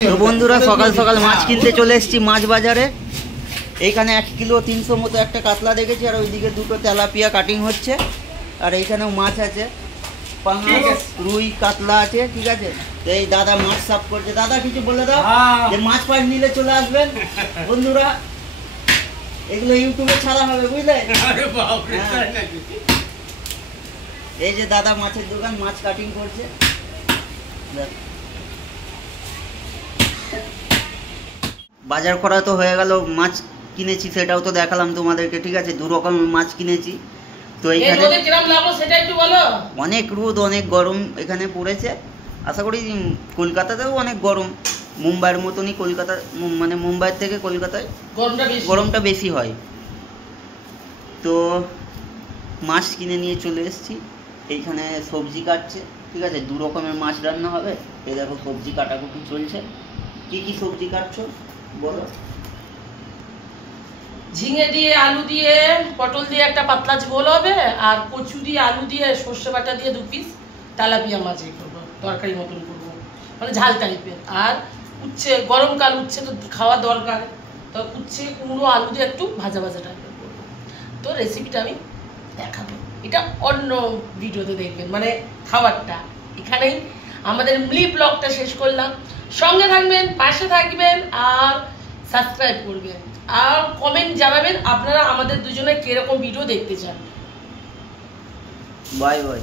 তো বন্ধুরা সকাল সকাল মাছ কিনতে চলে এসেছি মাছ বাজারে। এইখানে 1 কিলো 300 মতো একটা কাতলা দেখেছি, আর ওইদিকে দুটো তেলাপিয়া কাটিং হচ্ছে, আর এইখানেও মাছ আছে, পাঙাশ রুই কাতলা আছে। ঠিক আছে, তো এই দাদা মাছ সাফ করছে। দাদা কিছু বলে দাও যে মাছ ফাছ নিলে চলে আসবেন বন্ধুরা, এগুলো ইউটিউবে ছাড়া হবে বুঝলে। এই যে দাদা মাছের দোকান, মাছ কাটিং করছে। বাজার করা তো হয়ে গেল, মাছ কিনেছি সেটাও তো দেখালাম তোমাদেরকে। ঠিক আছে, 2 রকমের মাছ কিনেছি। তো এখানে অনেক রোদ, অনেক গরম এখানে পড়েছে। আশা করি কলকাতাতেও অনেক গরম, মুম্বাইয়ের মতনই কলকাতা, মানে মুম্বাইয়ের থেকে কলকাতায় গরমটা বেশি হয়। তো মাছ কিনে নিয়ে চলে এসেছি। এইখানে সবজি কাটছে। ঠিক আছে, 2 রকমের মাছ রান্না হবে। এই দেখো সবজি কাটাকুটি চলছে। কি কি সবজি কাটছো বলো? ঝিঙে দিয়ে, আলু দিয়ে, পটল দিয়ে একটা পাতলা ঝোল হবে, আর কচু দিয়ে, আলু দিয়ে, সর্ষে বাটা দিয়ে 2 পিস তেলাপিয়া মাছ করবো, তরকারি মতন করবো, মানে ঝাল টাইপের। আর উচ্ছে, গরমকাল উচ্ছে তো খাওয়া দরকার, তো উচ্ছে কুমড়ো আলু দিয়ে একটু ভাজা ভাজা টাইপের করবো। তো রেসিপিটা আমি দেখাবো, এটা অন্য ভিডিওতে দেখবেন, মানে খাবারটা। এখানেই আমাদের মিলি ব্লগটা শেষ করলাম। সঙ্গে থাকবেন, পাশে থাকবেন, আর সাবস্ক্রাইব করবেন, আর কমেন্ট জানাবেন আপনারা আমাদের দুজনে কিরকম ভিডিও দেখতে চান। Bye bye.